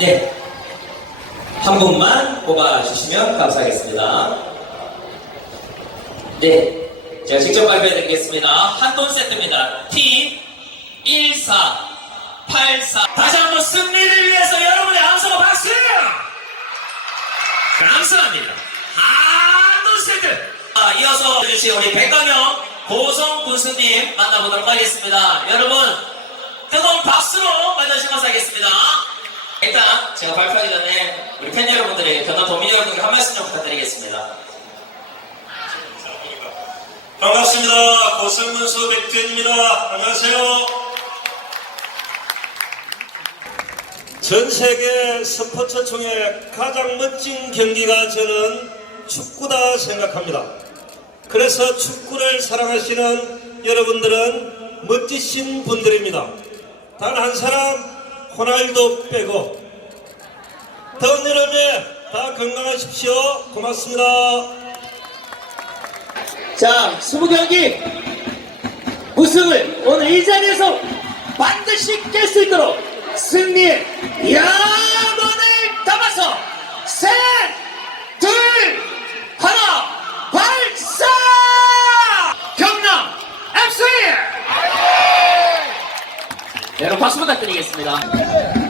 네. 한 분만 뽑아주시면 감사하겠습니다. 네. 제가 직접 발표해드리겠습니다. 한 돈 세트입니다. T1484. 다시 한 번 승리를 위해서 여러분의 함성 박수! 감사합니다. 한 돈 세트! 아, 이어서 해주신 우리 백강영 고성 군수님 만나보도록 하겠습니다. 여러분, 제가 발표하기 전에 우리 팬 여러분들에게 변화 도민 여러분께 한 말씀 좀 부탁드리겠습니다. 반갑습니다. 고승문수 백주현입니다. 안녕하세요. 전 세계 스포츠 중에 가장 멋진 경기가 저는 축구다 생각합니다. 그래서 축구를 사랑하시는 여러분들은 멋지신 분들입니다. 단 한 사람 호날두 빼고 더운 여름에 다 건강하십시오. 고맙습니다. 자, 20경기 우승을 오늘 이 자리에서 반드시 깰 수 있도록 승리의 야만을 담아서 셋, 둘, 하나, 발사! 경남 FC! 여러분 박수 부탁드리겠습니다.